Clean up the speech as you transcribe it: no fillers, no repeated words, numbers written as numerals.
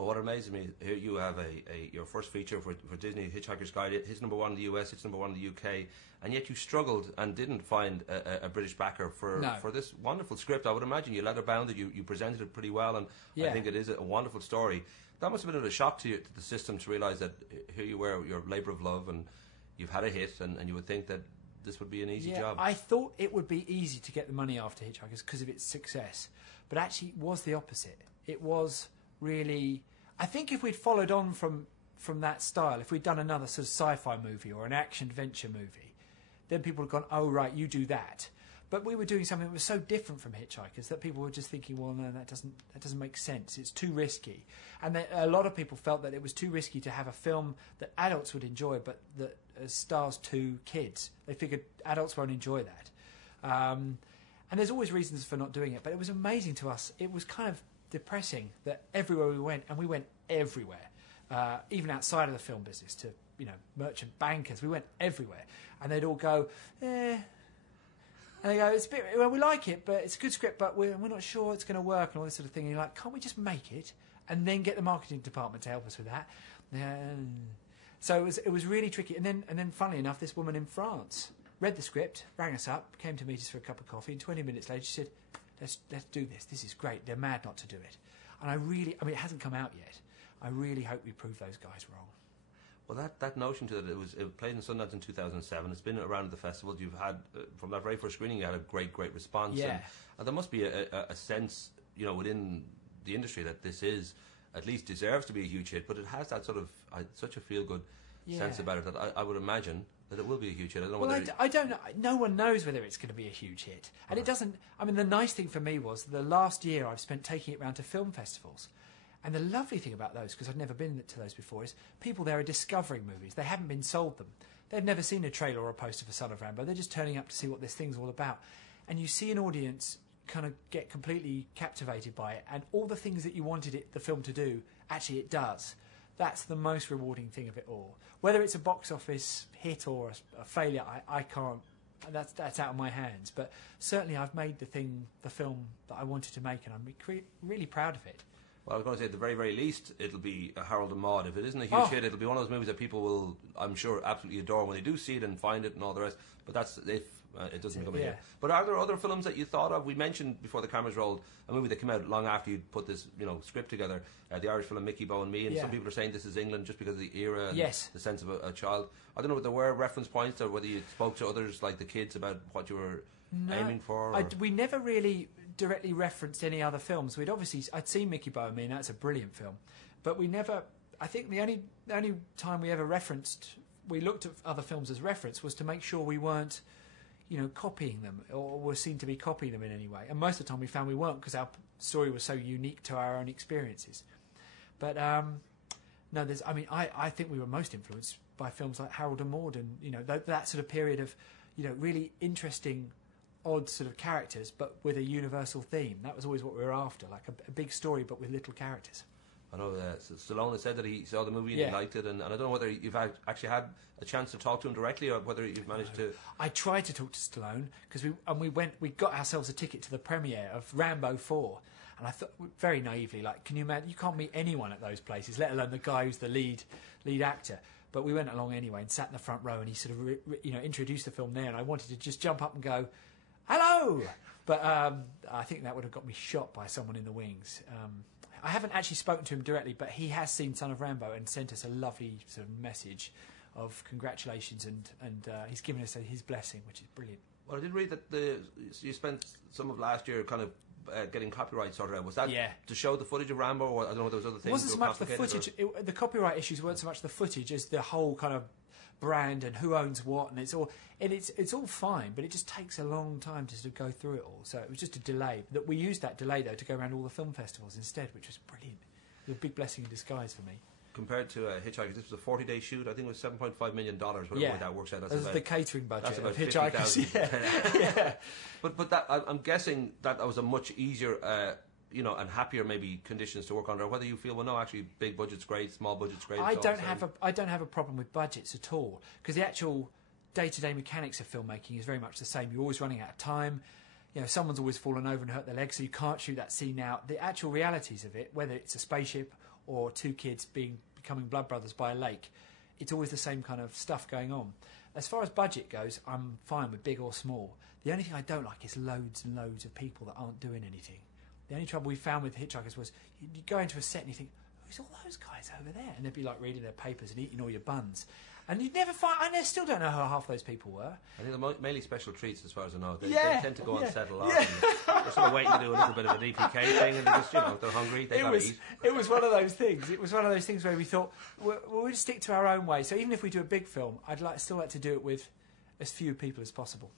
Well, what amazes me, here you have your first feature for Disney, Hitchhiker's Guide. It's number one in the US, it's number one in the UK, and yet you struggled and didn't find a British backer for this wonderful script. I would imagine you leather bound it, you presented it pretty well, and I think it is a wonderful story. That must have been a shock to you, to the system, to realise that here you were, your labour of love, and you've had a hit, and you would think that this would be an easy job. I thought it would be easy to get the money after Hitchhikers because of its success, but actually it was the opposite. It was really, I think if we'd followed on from that style, if we'd done another sort of sci-fi movie or an action-adventure movie, then people would have gone, oh, right, you do that. But we were doing something that was so different from Hitchhikers that people were just thinking, well, no, that doesn't make sense. It's too risky. And a lot of people felt that it was too risky to have a film that adults would enjoy, but that stars to kids. They figured adults won't enjoy that. And there's always reasons for not doing it, but it was amazing to us. It was kind of depressing that everywhere we went, and we went everywhere, even outside of the film business, to merchant bankers. We went everywhere, and they'd all go, and they go, it's a bit, well, we like it, but it's a good script, but we're not sure it's going to work, and all this sort of thing. And you're like, can't we just make it and then get the marketing department to help us with that? So it was really tricky. And then, funnily enough, this woman in France read the script, rang us up, came to meet us for a cup of coffee, and 20 minutes later she said, let's do this. This is great. They're mad not to do it. And it hasn't come out yet. I really hope we prove those guys wrong. Well, that notion to that, it played in Sundance in 2007. It's been around the festivals. You've had, from that very first screening, you had a great response. Yeah. And there must be a sense, within the industry that this is, at least deserves to be a huge hit, but it has that sort of, such a feel-good sense about it that I would imagine that it will be a huge hit. I don't know whether... I don't know. No one knows whether it's going to be a huge hit. And it doesn't... I mean, the nice thing for me was the last year I've spent taking it round to film festivals. And the lovely thing about those, because I've never been to those before, is people there are discovering movies. They haven't been sold them. They've never seen a trailer or a poster for Son of Rambow. They're just turning up to see what this thing's all about. And you see an audience kind of get completely captivated by it, and all the things that you wanted the film to do, actually it does. That's the most rewarding thing of it all. Whether it's a box office hit or a failure, I can't... That's out of my hands. But certainly I've made the film that I wanted to make, and I'm really proud of it. Well, I was going to say, at the very, very least, it'll be a Harold and Maude. If it isn't a huge hit, it'll be one of those movies that people will, I'm sure, absolutely adore when they do see it and find it and all the rest. But that's if it doesn't become a hit. But are there other films that you thought of? We mentioned before the cameras rolled a movie that came out long after you'd put this script together, the Irish film Mickey, Beau and Me, and some people are saying this is England just because of the era and the sense of a child. I don't know whether there were reference points or whether you spoke to others like the kids about what you were aiming for. We never really directly referenced any other films. I'd seen Mickey, Beau and Me, and that's a brilliant film, but we never... I think the only time we ever we looked at other films as reference was to make sure we weren't copying them or were seen to be copying them in any way, and most of the time we found we weren't, because our story was so unique to our own experiences. But no, I think we were most influenced by films like Harold and Maude, and that sort of period of really interesting, odd sort of characters, but with a universal theme. That was always what we were after, like a big story but with little characters. I know Stallone has said that he saw the movie and he liked it, and I don't know whether you've actually had a chance to talk to him directly or whether you've managed to... I tried to talk to Stallone, because we got ourselves a ticket to the premiere of Rambow 4, and I thought, very naively, like, can you imagine, you can't meet anyone at those places, let alone the guy who's the lead actor. But we went along anyway and sat in the front row, and he sort of introduced the film there, and I wanted to just jump up and go, hello! But I think that would have got me shot by someone in the wings. I haven't actually spoken to him directly, but he has seen Son of Rambow and sent us a lovely sort of message of congratulations, and he's given us his blessing, which is brilliant. Well, I did read that you spent some of last year kind of getting copyright sorted out. Was that to show the footage of Rambow, or I don't know if there was other things? It wasn't so much the footage. The copyright issues weren't so much the footage as the whole kind of brand and who owns what, and it's all fine, but it just takes a long time to sort of go through it all. So it was just a delay. That we used that delay though to go around all the film festivals instead, which was brilliant. It was a big blessing in disguise for me. Compared to Hitchhikers, this was a 40-day shoot. I think it was $7.5 million. Whatever way that works out. That's the catering budget of Hitchhikers. Yeah. But that, I'm guessing that was a much easier, and happier maybe conditions to work under. Or whether you feel, well, no, actually, big budget's great, small budget's great. I don't have a problem with budgets at all, because the actual day-to-day mechanics of filmmaking is very much the same. You're always running out of time. Someone's always fallen over and hurt their leg, so you can't shoot that scene now. The actual realities of it, whether it's a spaceship or two kids becoming blood brothers by a lake. It's always the same kind of stuff going on. As far as budget goes, I'm fine with big or small. The only thing I don't like is loads and loads of people that aren't doing anything. The only trouble we found with Hitchhikers was you go into a set and you think, who's all those guys over there? And they'd be like reading their papers and eating all your buns. And you'd never find... I still don't know who half those people were. I think they're mainly special treats, as far as I know. They tend to go on set a lot. And they're sort of waiting to do a little bit of an EPK thing, and they're just, they're hungry. They gotta eat. It was one of those things. It was one of those things where we thought, we'll stick to our own way. So even if we do a big film, I'd still like to do it with as few people as possible.